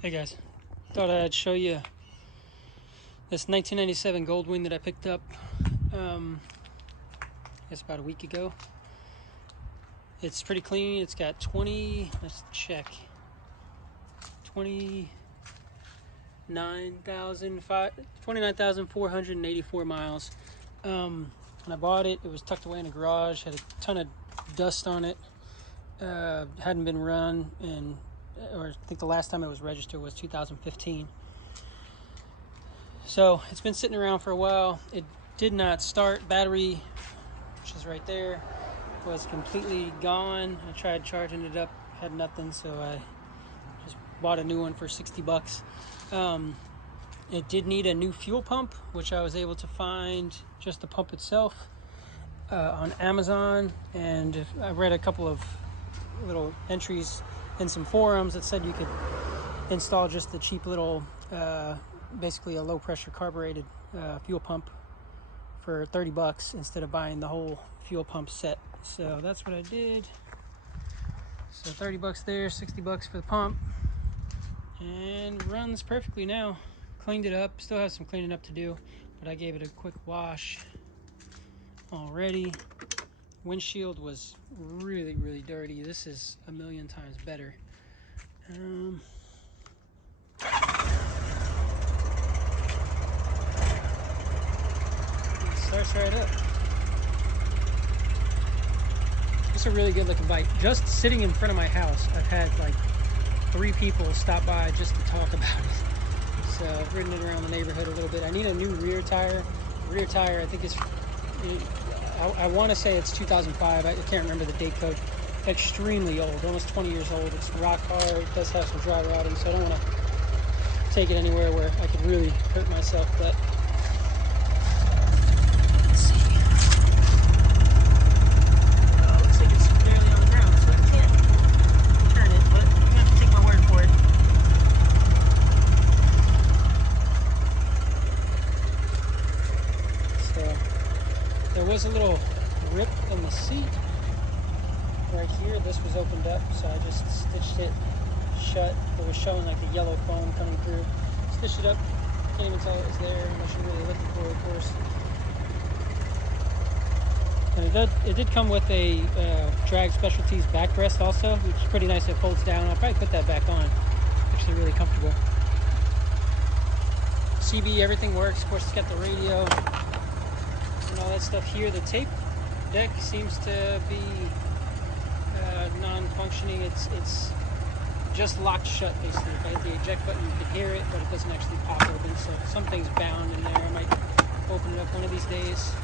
Hey guys, thought I'd show you this 1997 Goldwing that I picked up I guess about a week ago. It's pretty clean. It's got 29,484 miles. When I bought it, it was tucked away in a garage, had a ton of dust on it, hadn't been run, or I think the last time it was registered was 2015. So it's been sitting around for a while. It did not start. Battery, which is right there, was completely gone. I tried charging it up, had nothing, so I just bought a new one for 60 bucks. It did need a new fuel pump, which I was able to find just the pump itself on Amazon, and I read a couple of little entries in some forums that said you could install just the cheap little basically a low pressure carbureted fuel pump for 30 bucks instead of buying the whole fuel pump set. So that's what I did. So 30 bucks there, 60 bucks for the pump, and runs perfectly now. Cleaned it up, still has some cleaning up to do, but I gave it a quick wash already. Windshield was really dirty. This is a million times better. It starts right up. It's a really good looking bike. Just sitting in front of my house, I've had like 3 people stop by just to talk about it. So I've ridden it around the neighborhood a little bit. I need a new rear tire. Rear tire, I think I want to say it's 2005. I can't remember the date code. Extremely old, almost 20 years old. It's rock hard. It does have some dry rotting, so I don't want to take it anywhere where I could really hurt myself. But let's see. Oh, looks like it's barely on the ground, so I can't turn it, but you have to take my word for it. So there was a little rip in the seat right here. This was opened up, so I just stitched it shut. It was showing like the yellow foam coming through. Stitched it up. Can't even tell it was there unless you're really looking for it, of course. And it did come with a Drag Specialties backrest also, which is pretty nice. It folds down. I'll probably put that back on. Actually really comfortable. CB, everything works. Of course, it's got the radio and all that stuff here. The tape deck seems to be non-functioning. It's just locked shut basically. If I hit the eject button, you can hear it, but it doesn't actually pop open. So something's bound in there. I might open it up one of these days.